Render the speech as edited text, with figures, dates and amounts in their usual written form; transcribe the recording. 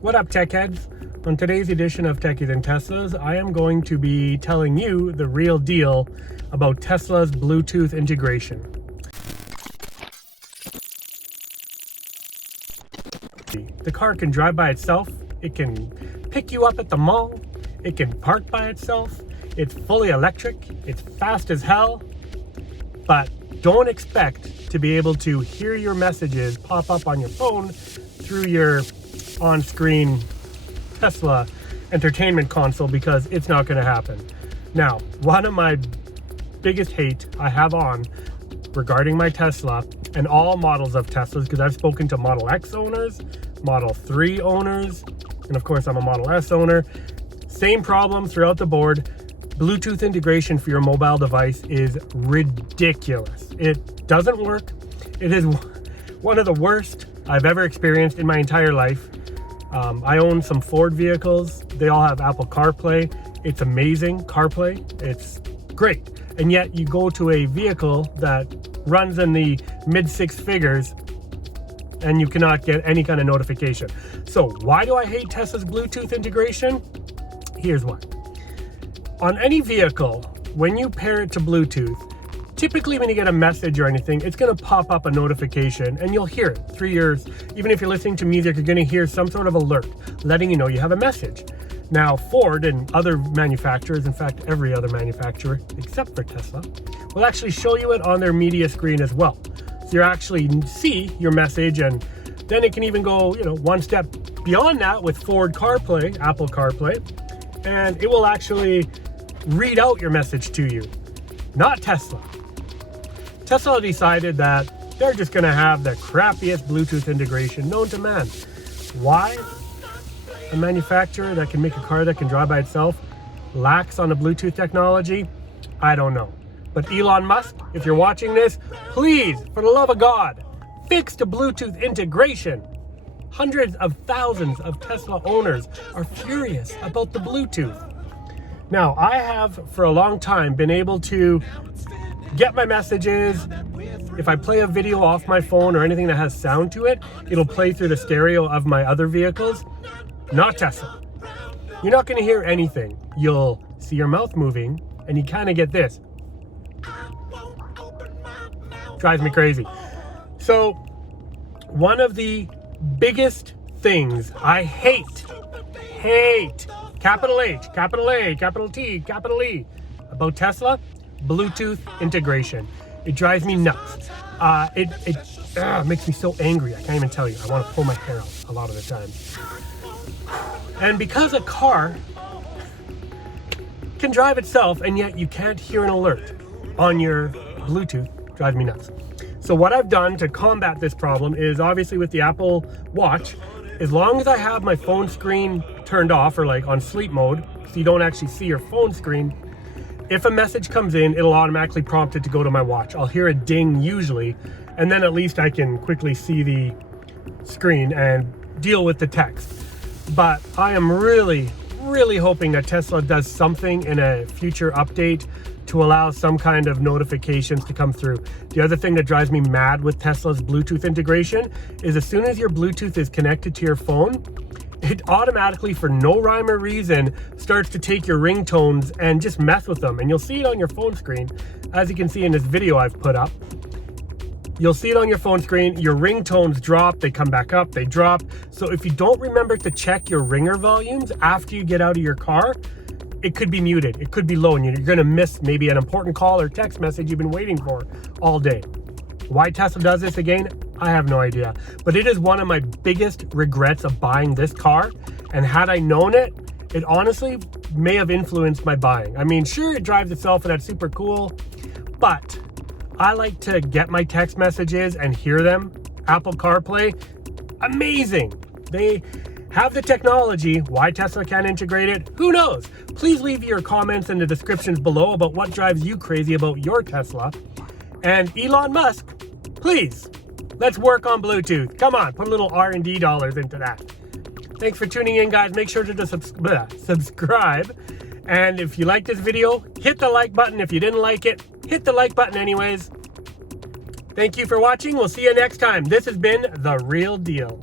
What up, tech heads? On today's edition of Techies and Teslas, I am going to be telling you the real deal about Tesla's Bluetooth integration. The car can drive by itself, it can pick you up at the mall, it can park by itself, it's fully electric, it's fast as hell, but don't expect to be able to hear your messages pop up on your phone through your on-screen Tesla entertainment console, because it's not going to happen. Now, one of my biggest hate I have on regarding my Tesla and all models of Teslas, because I've spoken to Model X owners, Model 3 owners, and of course I'm a Model S owner. Same problem throughout the board. Bluetooth integration for your mobile device is ridiculous. It doesn't work. It is one of the worst I've ever experienced in my entire life. I own some Ford vehicles. They all have Apple CarPlay. It's amazing, CarPlay. It's great. And yet you go to a vehicle that runs in the mid six figures and you cannot get any kind of notification. So why do I hate Tesla's Bluetooth integration? Here's why. On any vehicle, when you pair it to Bluetooth, typically when you get a message or anything, it's going to pop up a notification and you'll hear it through yours. Even if you're listening to music, you're going to hear some sort of alert letting you know you have a message. Now, Ford and other manufacturers, in fact, every other manufacturer except for Tesla, will actually show you it on their media screen as well. So you actually see your message, and then it can even go, one step beyond that with Ford CarPlay, Apple CarPlay, and it will actually read out your message to you. Not Tesla. Tesla decided that they're just going to have the crappiest Bluetooth integration known to man. Why? A manufacturer that can make a car that can drive by itself lacks on the Bluetooth technology? I don't know. But Elon Musk, if you're watching this, please, for the love of God, fix the Bluetooth integration. Hundreds of thousands of Tesla owners are furious about the Bluetooth. Now, I have for a long time been able to get my messages. If I play a video off my phone or anything that has sound to it, it'll play through the stereo of my other vehicles. Not Tesla. You're not going to hear anything. You'll see your mouth moving and you kind of get this. Drives me crazy. So one of the biggest things I hate, capital H, capital A, capital T, capital E, about Tesla, Bluetooth integration. It drives me nuts. It makes me so angry. I can't even tell you. I want to pull my hair out a lot of the time. And because a car can drive itself and yet you can't hear an alert on your Bluetooth, drives me nuts. So what I've done to combat this problem is, obviously with the Apple Watch, as long as I have my phone screen turned off or like on sleep mode, so you don't actually see your phone screen, if a message comes in, it'll automatically prompt it to go to my watch. I'll hear a ding usually, and then at least I can quickly see the screen and deal with the text. But I am really hoping that Tesla does something in a future update to allow some kind of notifications to come through. The other thing that drives me mad with Tesla's Bluetooth integration is as soon as your Bluetooth is connected to your phone, it automatically, for no rhyme or reason, starts to take your ringtones and just mess with them. And you'll see it on your phone screen, as you can see in this video I've put up. You'll see it on your phone screen, your ringtones drop, they come back up, they drop. So if you don't remember to check your ringer volumes after you get out of your car, it could be muted, it could be low, and you're gonna miss maybe an important call or text message you've been waiting for all day. Why Tesla does this again, I have no idea. But it is one of my biggest regrets of buying this car. And had I known it, it honestly may have influenced my buying. I mean, sure, it drives itself and that's super cool, but I like to get my text messages and hear them. Apple CarPlay, amazing. They have the technology. Why Tesla can't integrate it, who knows? Please leave your comments in the descriptions below about what drives you crazy about your Tesla. And Elon Musk, please, let's work on Bluetooth. Come on, put a little R&D dollars into that. Thanks for tuning in, guys. Make sure to subscribe. And if you like this video, hit the like button. If you didn't like it, hit the like button anyways. Thank you for watching. We'll see you next time. This has been The Real Deal.